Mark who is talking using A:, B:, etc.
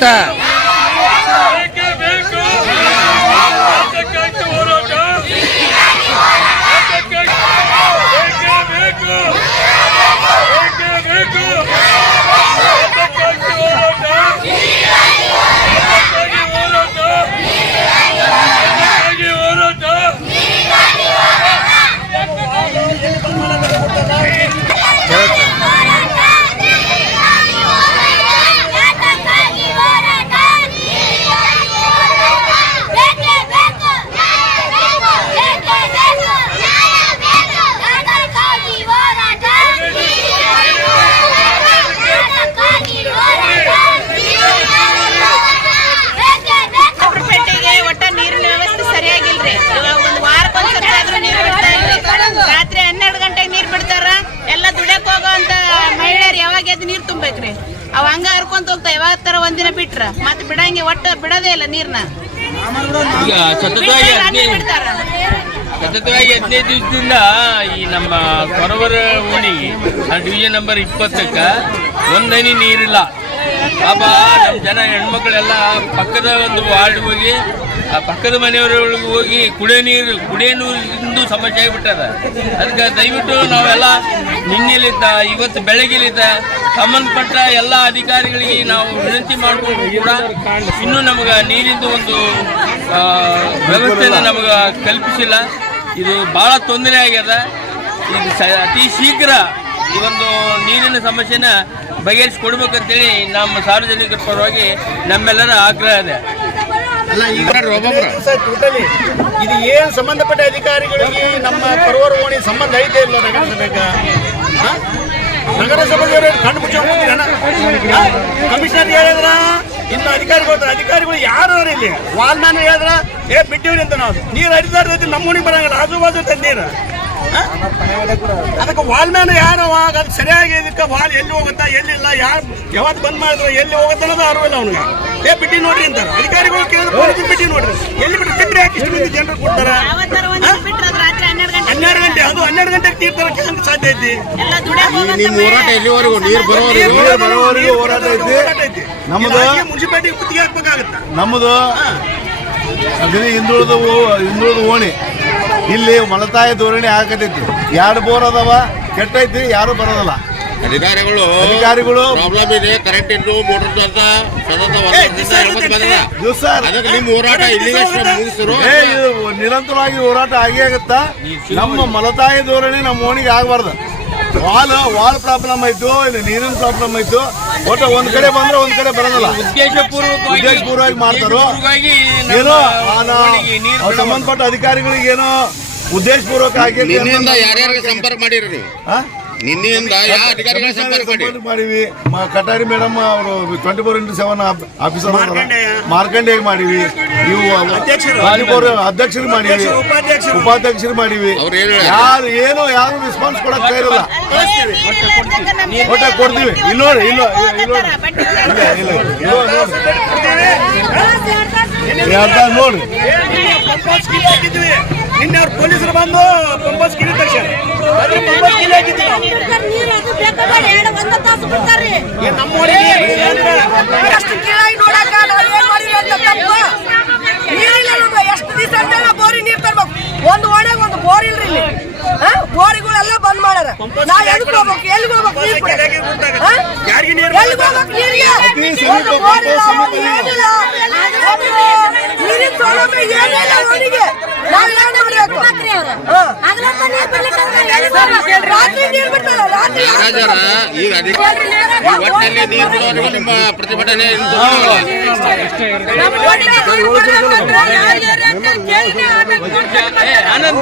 A: volta! ಮಹಿಳೆಯರು ನೀರು ತುಂಬೇಕ್ರಿ ಅವ್ ಹಂಗ ಹರ್ಕೊಂತ ಹೋಗ್ತಾ ಯಾವ ತರ ಒಂದಿನ ಬಿಟ್ರ. ಮತ್ತೆ ಬಿಡಂಗೆ ಒಟ್ಟ ಬಿಡದೇ ಇಲ್ಲ ನೀರ್ನ.
B: ಈಗ ಸತತವಾಗಿ ಹದಿನೈದು
A: ಬಿಡ್ತಾರ.
B: ಸತತವಾಗಿ ಹದಿನೈದು ದಿವಸದಿಂದ ಈ ನಮ್ಮ ಕೊರವರ ಓಣಿಗೆ ಡಿವಿಷನ್ ನಂಬರ್ ಇಪ್ಪತ್ತಕ್ಕ ಒಂದನಿ ನೀರಿಲ್ಲ. ಪಾಪ ನಮ್ಮ ಜನ ಹೆಣ್ಮಕ್ಳೆಲ್ಲ ಪಕ್ಕದ ಒಂದು ವಾರ್ಡ್ ಹೋಗಿ, ಆ ಪಕ್ಕದ ಮನೆಯವರೊಳಗೆ ಹೋಗಿ ಕುಡಿಯೋ ನೀರು, ಕುಡಿಯೋ ನೀರಿಂದು ಸಮಸ್ಯೆ ಆಗಿಬಿಟ್ಟದ. ಅದಕ್ಕೆ ದಯವಿಟ್ಟು ನಾವೆಲ್ಲ ನಿನ್ನೆಲಿದ್ದ, ಇವತ್ತು ಬೆಳಗ್ಗೆಲಿದ್ದ ಸಂಬಂಧಪಟ್ಟ ಎಲ್ಲ ಅಧಿಕಾರಿಗಳಿಗೆ ನಾವು ವಿನಂತಿ ಮಾಡಿಕೊಂಡು ಕೂಡ ಇನ್ನೂ ನಮಗೆ ನೀರಿಂದು ಒಂದು ವ್ಯವಸ್ಥೆಯನ್ನು ನಮಗೆ ಕಲ್ಪಿಸಿಲ್ಲ. ಇದು ಭಾಳ ತೊಂದರೆ ಆಗ್ಯದ. ಇದು ಅತಿ ಶೀಘ್ರ ಈ ಒಂದು ನೀರಿನ ಸಮಸ್ಯೆನ ಬಗೆಹರಿಸಿಕೊಡ್ಬೇಕಂತೇಳಿ ನಮ್ಮ ಸಾರ್ವಜನಿಕರ ಪರವಾಗಿ ನಮ್ಮೆಲ್ಲರ ಆಗ್ರಹ ಇದೆ.
C: ಟೋಟಲಿ ಇದು ಏನು ಸಂಬಂಧಪಟ್ಟ ಅಧಿಕಾರಿಗಳಿಗೆ ನಮ್ಮ ಪರ್ವರ ಓಣಿ ಸಂಬಂಧ ಐತೆ ಇಲ್ಲ ನಗರಸಭೆಗೆ? ಹ? ನಗರಸಭೆಯವರು ಕಣ್ಣು ಮುಚ್ಚಿನ ಕಮಿಷನರ್ ಹೇಳಿದ್ರ ಇನ್ನು ಅಧಿಕಾರಿಗಳು ಅಧಿಕಾರಿಗಳು ಯಾರು ಇಲ್ಲಿ? ವಾಲ್ಮ್ಯಾನ್ ಹೇಳಿದ್ರ ಏ ಬಿಟ್ಟಿವ್ರಿ ಅಂತ ನಾವು. ನೀರು ಹರಿದಾರ ನಮ್ಮ ಓಣಿಗೆ ಬರಂಗಿಲ್ಲ. ಆಜು ಬಾಜು ನೀರು? ಅದಕ್ಕೆ ವಾಲ್ ಮ್ಯಾನ್ ಯಾರವ ಅದು ಸರಿಯಾಗಿ ಇದಕ್ಕೆ ವಾಲ್ ಎಲ್ಲಿ ಹೋಗುತ್ತಾ ಎಲ್ಲಿಲ್ಲ ಯಾರು ಯಾವತ್ತು ಬಂದ್ ಮಾಡಿದ್ರು ಎಲ್ಲಿ ಹೋಗುತ್ತೆ ಅನ್ನೋದು ಅರಿವಿಲ್ಲ ಅವನಿಗೆ. ಏ ಬಿಟ್ಟಿ ನೋಡ್ರಿ ಅಂತಾರೆ. ಅಧಿಕಾರಿಗಳು ಕೇಳಿದ್ರೆ ಬಿಟ್ಟಿ ನೋಡ್ರಿ. ಎಲ್ಲಿ ಬಿಟ್ಟು ಬಿಟ್ಟರೆ ಯಾಕೆ ಇಷ್ಟು ಮಂದಿ ಜನರು ಕೊಡ್ತಾರ?
A: ಹನ್ನೆರಡು ಗಂಟೆ
C: ಅದು ಹನ್ನೆರಡು ಗಂಟೆಗೆ ತೀರ್ತಾರಕ್ಕೆ ಹೆಂಗ್ ಸಾಧ್ಯ ಐತಿ.
D: ನಿಮ್ಮ ಹೋರಾಟ ಎಲ್ಲಿವರೆಗೂ? ನೀರು ಬರೋವರೆಗೂ?
C: ನೀರು ಬರೋವರೆಗೂ ಹೋರಾಟ ಐತಿ?
D: ನಮ್ದು-
C: ಮುನ್ಸಿಪಾಲಿಟಿ ಗುತ್ತಿಗೆ ಹಾಕ್ಬೇಕಾಗತ್ತೆ?
D: ನಮ್ಮದು ಹಿಂದುಳಿದ ಹಿಂದುಳಿದ ಓಣಿ. ಇಲ್ಲಿ ಮಲತಾಯ ಧೋರಣೆ ಆಗತೈತಿ. ಯಾರು ಬೋರ್ ಅದಾವ ಕೆಟ್ಟೈತಿ ಯಾರು ಬರೋದಲ್ಲ.
E: ಅಧಿಕಾರಿಗಳು
D: ಅಧಿಕಾರಿಗಳು
E: ಪ್ರಾಬ್ಲಮ್ ಇದೆ ಕರೆಂಟ್ ಇದ್ದು ಮೋಟರ್ ಅಂತ.
D: ದಿವಸ
E: ನಿಮ್ಮ ಹೋರಾಟ ಇಲ್ಲಿಗೆ ಮುಗಿಸಿರು?
D: ನಿರಂತರವಾಗಿ ಹೋರಾಟ ಆಗೇ ಆಗುತ್ತಾ? ನಮ್ಮ ಮಲತಾಯಿ ಧೋರಣೆ ನಮ್ಮ ಓಣಿಗೆ ಆಗಬಾರ್ದು. ವಾಲ್ ವಾಲ್ ಪ್ರಾಬ್ಲಮ್ ಆಯ್ತು ಇಲ್ಲಿ ನೀರಿನ ಪ್ರಾಬ್ಲಮ್ ಆಯ್ತು. ಒಟ್ಟು ಒಂದ್ ಕಡೆ ಬಂದ್ರೆ ಒಂದ್ ಕಡೆ ಬರೋದಿಲ್ಲ.
B: ಉದ್ದೇಶಪೂರ್ವಕವಾಗಿ
D: ಉದ್ದೇಶಪೂರ್ವಕವಾಗಿ ಮಾಡ್ತಾರೋ ಏನೋ ಸಂಬಂಧಪಟ್ಟ ಅಧಿಕಾರಿಗಳಿಗೆ ಏನೋ ಉದ್ದೇಶಪೂರ್ವಕ
E: ಆಗಿ ಯಾರ್ಯಾರಿಗೆ ಸಂಪರ್ಕ ಮಾಡಿರಿ
D: ಹಾ?
E: ನಿನ್ನೆಯಿಂದ ಯಾವ ಅಧಿಕಾರಿಗಳ ಸಂಪರ್ಕ ಮಾಡಿ
D: ಸಂಪರ್ಕ ಮಾಡಿವಿ. ಮ- ಕಟಾರಿ ಮೇಡಮ್ ಅವರು twenty four into seven officer
C: Markande
D: Markandeya. ಮಾಡಿವಿ. ಇವು
C: ಅಧ್ಯಕ್ಷರು.
D: ಮಾಡಿವಿ.
C: ಅಧ್ಯಕ್ಷರು, ಉಪಾಧ್ಯಕ್ಷರು.
D: ಉಪಾಧ್ಯಕ್ಷರು ಮಾಡಿವಿ.
E: ಅವ್ರು ಏನು ಹೇಳಿದ್ರು?
D: ಯಾರು ಏನು ಯಾರು ರೆಸ್ಪಾನ್ಸ್ ಕೊಡಕ್ ಇರಲ್ಲ ಒಟ್ಟ ಕೊಡ್ತೀವಿ. ಇಲ್ಲಿ ನೋಡಿ ಇಲ್ಲ ಇಲ್ಲ ನೋಡಿ. ಇಲ್ಲ ಇಲ್ಲ ಇಲ್ಲ ನೋಡಿ. ಅರ್ಧ ನೋಡಿ.
C: ಪಂಪಾಸ್ ಕಿಲ್ ಹಾಕಿದ್ವಿ ನಿನ್ನೆ ಅವ್ರ ಪೊಲೀಸರು ಬಂದು ಪಂಪಸ್ ಕಿಲ್ ತಕ್ಷಣ. ಪಂಪಸ್ ಕಿಲ್ ಹಾಕಿದ್ವಿ
F: ಎಷ್ಟು ಕೇಳಾಗಿ ನೋಡಾಕ ನಾವ್ ಏನ್ ಅಂತ ತಪ್ಪು. ನೀರಿಲ್ಲ ನಮ್ಗೆ. ಎಷ್ಟು ದಿವಸ ಅಂತ ಬೋರಿ ನೀರ್ ತರ್ಬೇಕು. ಒಂದು ಒಣಗ ಒಂದು ಬೋರ್ ಇಲ್ರಿ ಇಲ್ಲಿ. ಬೋರಿಗಳೆಲ್ಲ ಬಂದ್ ಮಾಡ್ಯಾರ. ನಾವ್ ಎಲ್ಲಿಗೆ ಹೋಗ್ಬೇಕು? ಎಲ್ಲಿಗೆ ಹೋಗ್ಬೇಕು? ನೀರು ಎಲ್ಲಿಗೆ ಹೋಗ್ಬೇಕು ನೀರಿಗೆ
D: ಅತಿ ಸಮೀಪ
F: ಒಂದು ಬೋರ್ ಇಲ್ಲ,
D: ಸಮೀಪ
F: ಒಂದು ಏನಿಲ್ಲ. ಒಂದು ನೀರಿನ ಸೌಲಭ್ಯ ಏನಿಲ್ಲ ಅವನಿಗೆ ನಾವ್ ಏನ್ ಮಾಡ್ಬೇಕು ಹಾ. ರಾತ್ರಿ ನೀರ್ ಬಿಡ್ತಾರ ರಾತ್ರಿ
E: ರಾಜರ ಈಗ ಅಧಿಕಾರಿ ಈ ಒಟ್ಟಿನಲ್ಲಿ ನೀರು ಬಿಡೋವರೆಗೂ ನಿಮ್ಮ ಪ್ರತಿಭಟನೆ ನಿಂತುಕೊಳ್ಳಲ್ಲ.
B: ಏ, ಆನಂದ್